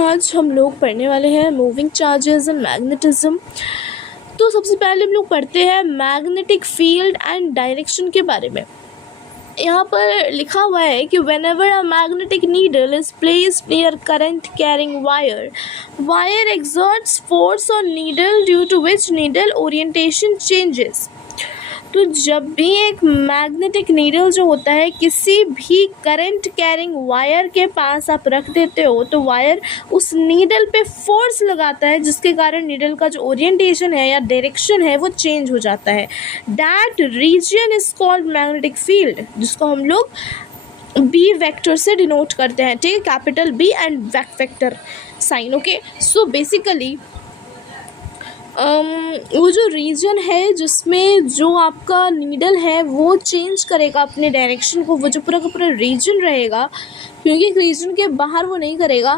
आज हम लोग पढ़ने वाले हैं मूविंग चार्जेस एंड मैग्नेटिज्म। तो सबसे पहले हम लोग पढ़ते हैं मैग्नेटिक फील्ड एंड डायरेक्शन के बारे में। यहाँ पर लिखा हुआ है कि whenever a magnetic needle is placed near current carrying wire exerts force on needle due to which needle orientation changes। तो जब भी एक मैग्नेटिक नीडल जो होता है किसी भी करंट कैरिंग वायर के पास आप रख देते हो तो वायर उस नीडल पे फोर्स लगाता है, जिसके कारण नीडल का जो ओरिएंटेशन है या डायरेक्शन है वो चेंज हो जाता है। That region is called magnetic field, जिसको हम लोग बी वेक्टर से डिनोट करते हैं, ठीक है, capital B and vector sign. Okay, so basically वो जो रीजन है जिसमें जो आपका नीडल है वो चेंज करेगा अपने डायरेक्शन को, वो जो पूरा का पूरा रीजन रहेगा, क्योंकि एक रीजन के बाहर वो नहीं करेगा,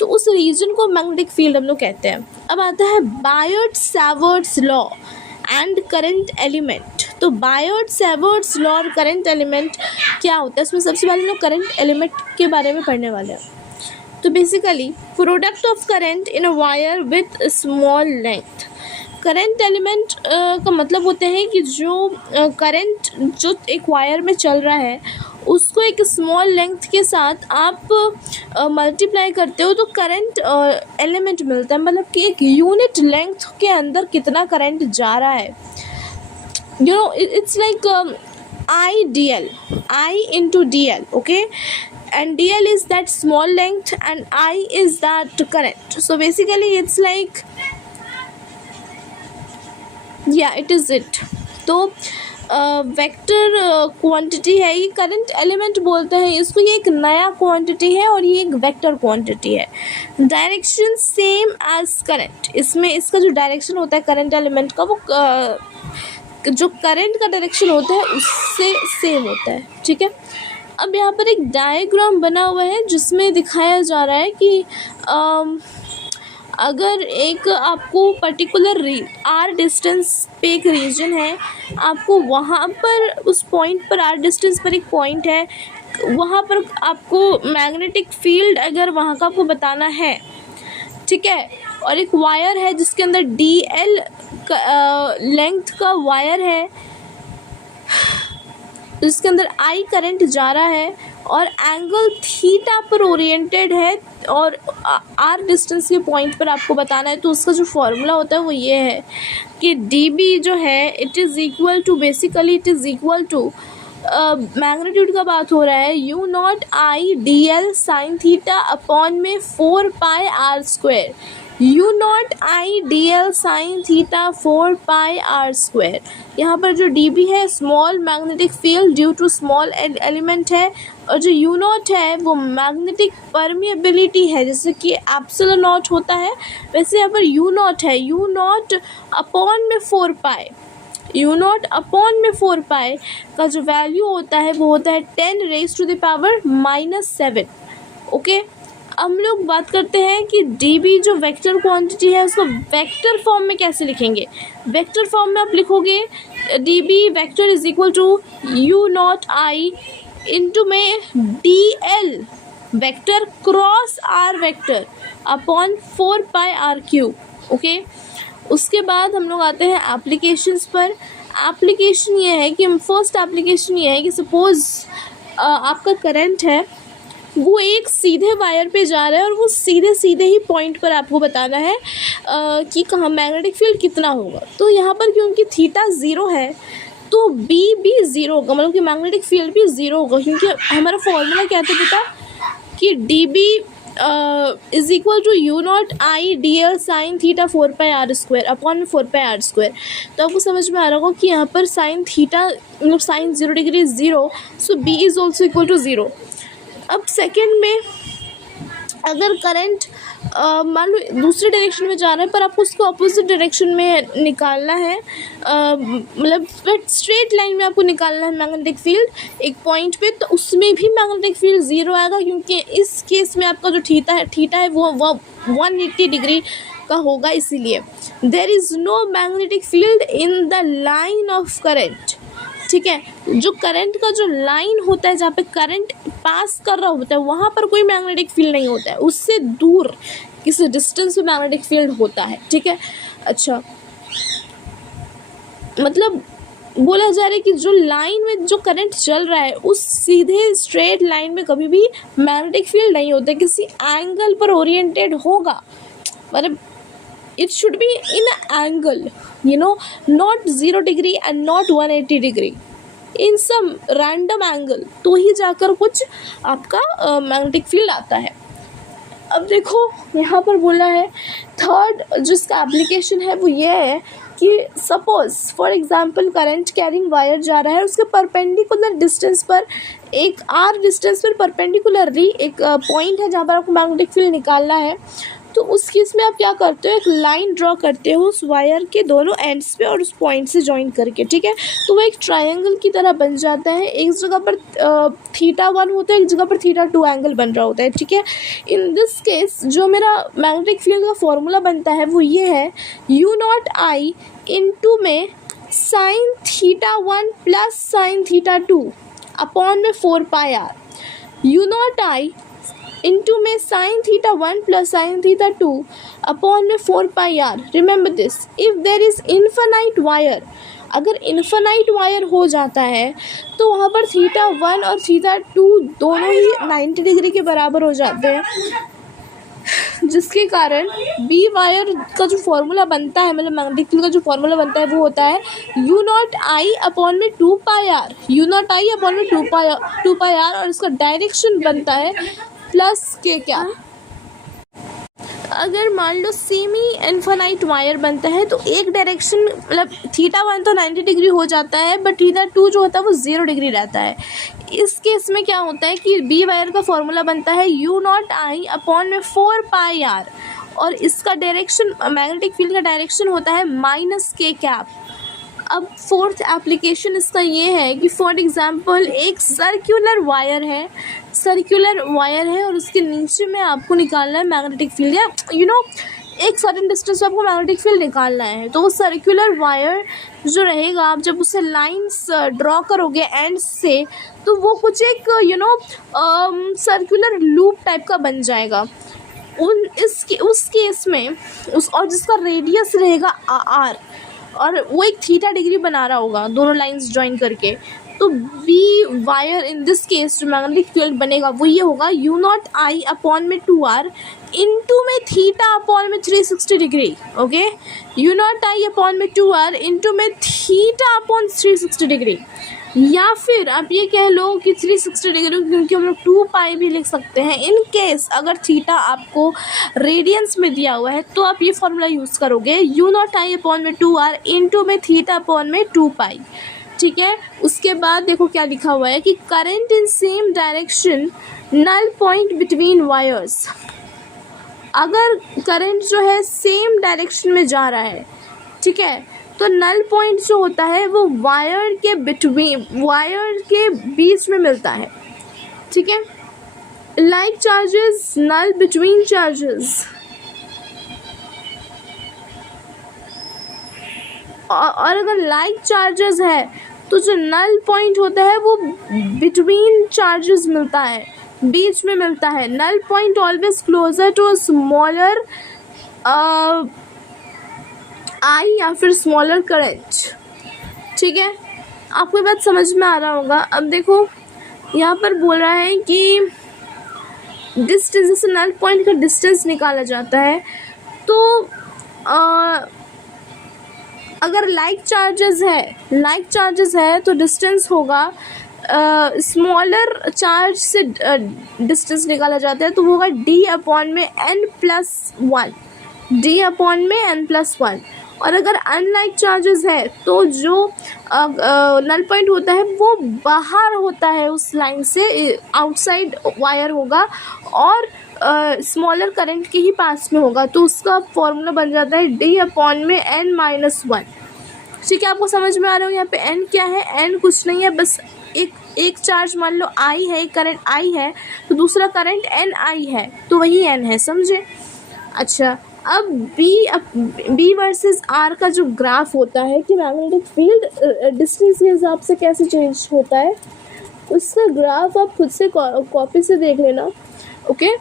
तो उस रीजन को मैग्नेटिक फील्ड हम लोग कहते हैं। अब आता है बायट-सैवर्ट्स लॉ एंड करंट एलिमेंट। तो बायट-सैवर्ट्स लॉ और करंट एलिमेंट क्या होता है, इसमें सबसे पहले हम लोग करंट एलिमेंट के बारे में पढ़ने वाले हैं। तो basically product of current in a wire with small length. Current element का मतलब होते हैं कि जो करंट जो एक वायर में चल रहा है उसको एक स्मॉल लेंथ के साथ आप मल्टीप्लाई करते हो तो करंट एलिमेंट मिलता है, मतलब कि एक यूनिट लेंथ के अंदर कितना करंट जा रहा है। You know it's like I dl, I into dl, okay, and dl is that small length and I is that current. So basically it's like yeah it is it। तो vector quantity है, ये current element बोलते हैं इसको, ये एक नया quantity है और ये एक वेक्टर क्वांटिटी है। डायरेक्शन सेम एज करंट, इसमें इसका जो डायरेक्शन होता है करंट एलिमेंट का वो जो करंट का डायरेक्शन होता है उससे सेम होता है, ठीक है। अब यहाँ पर एक डायग्राम बना हुआ है जिसमें दिखाया जा रहा है कि अगर एक आपको पर्टिकुलर आर डिस्टेंस पे एक रीजन है, आपको वहाँ पर उस पॉइंट पर आर डिस्टेंस पर एक पॉइंट है, वहाँ पर आपको मैग्नेटिक फील्ड अगर वहाँ का आपको बताना है, ठीक है, और एक वायर है जिसके अंदर डी एल लेंथ का वायर है जिसके अंदर आई करंट जा रहा है और एंगल थीटा पर ओरिएंटेड है और आर डिस्टेंस के पॉइंट पर आपको बताना है, तो उसका जो फॉर्मूला होता है वो ये है कि डी बी जो है it is equal to, basically it is equal to magnitude का बात हो रहा है, U naught I D L sine theta upon में 4 pi R square, U naught I D L sine theta 4 pi R square. यहाँ पर जो D B है small magnetic field due to small element है, और जो यू नॉट है वो मैग्नेटिक परमिएबिलिटी है, जैसे कि एप्सिलॉन नॉट होता है वैसे यहाँ पर यू नॉट है, यू नॉट अपॉन में 4 पाई, यू नॉट अपॉन में 4 पाई का जो वैल्यू होता है वो होता है 10 raise to the power -7। Okay, हम लोग बात करते हैं कि डी बी जो वेक्टर क्वांटिटी है उसको वेक्टर फॉर्म में कैसे लिखेंगे। वेक्टर फॉर्म में आप लिखोगे D B vector is equal to you naught I into में D L vector cross R vector upon 4 pi R cube. Okay, उसके बाद हम लोग आते हैं एप्लीकेशंस पर। एप्लीकेशन ये है कि फर्स्ट एप्लीकेशन ये है कि सपोज़ आपका करंट है वो एक सीधे वायर पे जा रहा है और वो सीधे सीधे ही पॉइंट पर आपको बताना है कि कहाँ मैग्नेटिक फील्ड कितना होगा। तो यहाँ पर क्योंकि थीटा 0 है तो बी भी 0 होगा, मतलब कि मैग्नेटिक फील्ड भी 0 होगा, क्योंकि हमारा फॉर्मूला क्या था बेटा कि D B is equal to you naught I D L sine theta 4 pi R square upon 4 pi R square. तो आपको समझ में आ रहा होगा कि यहाँ पर साइन थीटा मतलब sine 0 degree 0, so B is also equal to 0। अब सेकेंड में अगर करंट मान लो दूसरे डायरेक्शन में जा रहा है पर आपको उसको अपोजिट डायरेक्शन में निकालना है, मतलब स्ट्रेट लाइन में आपको निकालना है मैग्नेटिक फील्ड एक पॉइंट पे, तो उसमें भी मैग्नेटिक फील्ड 0 आएगा, क्योंकि इस केस में आपका जो थीटा है वो 180 डिग्री का होगा। इसीलिए there is no magnetic field in the line of current, ठीक है। जो करंट का जो लाइन होता है, जहाँ पे करंट पास कर रहा होता है, वहाँ पर कोई मैग्नेटिक फील्ड नहीं होता है, उससे दूर किसी डिस्टेंस पे मैग्नेटिक फील्ड होता है, ठीक है। अच्छा, मतलब बोला जा रहा है कि जो लाइन में जो करंट चल रहा है उस सीधे स्ट्रेट लाइन में कभी भी मैग्नेटिक फील्ड नहीं होता, किसी एंगल पर ओरिएंटेड होगा, मतलब it should be in an angle, not 0 degree and not 180 degree, in some random angle, तो ही जाकर कुछ आपका मैग्नेटिक फील्ड आता है। अब देखो यहाँ पर बोला है थर्ड जिसका एप्लीकेशन है वो ये है कि suppose for example current carrying wire जा रहा है, उसके परपेंडिकुलर डिस्टेंस पर एक आर डिस्टेंस पर परपेंडिकुलरली एक पॉइंट है जहाँ पर आपको मैग्नेटिक फील्ड निकालना है। तो उस केस में आप क्या करते हो, एक लाइन ड्रॉ करते हो उस वायर के दोनों एंड्स पे और उस पॉइंट से जॉइन करके, ठीक है। तो वो एक ट्रायंगल की तरह बन जाता है, एक जगह पर θ1 होता है, एक जगह पर θ2 एंगल बन रहा होता है, ठीक है। इन दिस केस जो मेरा मैग्नेटिक फील्ड का फॉर्मूला बनता है वो ये है U0I इंटू में sin θ1 प्लस sin θ2 अपॉन में 4πr, U0I इंटू में sin θ1 प्लस sin θ2 अपॉन में 4πr। Remember this, if there is infinite wire, अगर इन्फिनाइट वायर हो जाता है तो वहाँ पर θ1 और θ2 दोनों ही 90 डिग्री के बराबर हो जाते हैं, जिसके कारण बी वायर का जो फॉर्मूला बनता है, मतलब मैग्नेटिक फील्ड का जो फॉर्मूला बनता है वो होता है U0I अपॉन में 2πr, U0I अपॉन में 2πr, और इसका डायरेक्शन बनता है प्लस के क्या। अगर मान लो सेमी इन्फिनाइट वायर बनता है तो एक डायरेक्शन, मतलब θ1 तो 90 डिग्री हो जाता है बट θ2 जो होता है वो 0 डिग्री रहता है। इस केस में क्या होता है कि बी वायर का फॉर्मूला बनता है U0I अपॉन में 4πr, और इसका डायरेक्शन, मैग्नेटिक फील्ड का डायरेक्शन होता है माइनस के कैप। अब फोर्थ एप्लीकेशन इसका ये है कि फॉर एग्जांपल एक सर्कुलर वायर है और उसके नीचे में आपको निकालना है मैग्नेटिक फील्ड, या एक सर्टेन डिस्टेंस पे आपको मैग्नेटिक फील्ड निकालना है। तो वो सर्कुलर वायर जो रहेगा, आप जब उसे लाइंस ड्रॉ करोगे एंड्स से, तो वो कुछ एक सर्कुलर लूप टाइप का बन जाएगा। उस केस में और जिसका रेडियस रहेगा r, और वो एक θ डिग्री बना रहा होगा दोनों लाइंस ज्वाइन करके, तो B wire in this case जो मैग्नेटिक फील्ड बनेगा वो ये होगा U0I अपॉन में 2r इंटू में θ अपॉन में 360 डिग्री, ओके। U0I अपॉन में 2r इंटू में θ अपॉन 360 डिग्री, या फिर आप ये कह लो कि 360 डिग्री, क्योंकि हम लोग 2π भी लिख सकते हैं। इन केस अगर θ आपको रेडियंस में दिया हुआ है तो आप ये फॉर्मूला यूज़ करोगे U0I अपॉन में 2r इंटू में θ अपॉन में 2π, ठीक है। उसके बाद देखो क्या लिखा हुआ है कि current in same direction null point between wires. अगर करंट जो है सेम डायरेक्शन में जा रहा है, ठीक है, तो नल पॉइंट जो होता है वो वायर के बीच में मिलता है, ठीक है। लाइक चार्जेस नल बिटवीन चार्जेस, और अगर लाइक चार्जेस है तो जो नल पॉइंट होता है वो बिटवीन चार्जेस मिलता है, बीच में मिलता है। Null point always closer to smaller I या फिर स्मॉलर करंट, ठीक है। आपको ये बात समझ में आ रहा होगा। अब देखो यहाँ पर बोल रहा है कि डिस्टेंस, जैसे नल पॉइंट का डिस्टेंस निकाला जाता है, तो अगर लाइक चार्जेस है तो डिस्टेंस होगा, स्मॉलर चार्ज से डिस्टेंस निकाला जाता है तो वो होगा d अपॉन में n+1, और अगर अनलाइक चार्जेस है तो जो नल पॉइंट होता है वो बाहर होता है उस लाइन से, आउटसाइड वायर होगा, और स्मॉलर करंट के ही पास में होगा, तो उसका फॉर्मूला बन जाता है d अपॉन में n-1, ठीक है। आपको समझ में आ रहा हो यहाँ पे n क्या है? n कुछ नहीं है, बस एक चार्ज मान लो I है, एक करंट I है, तो दूसरा करंट NI है, तो वही n है, समझे। अच्छा, अब बी वर्सेस आर का जो ग्राफ होता है कि मैग्नेटिक फील्ड डिस्टेंस के हिसाब से कैसे चेंज होता है, उसका ग्राफ आप खुद से कॉपी से देख लेना, ओके।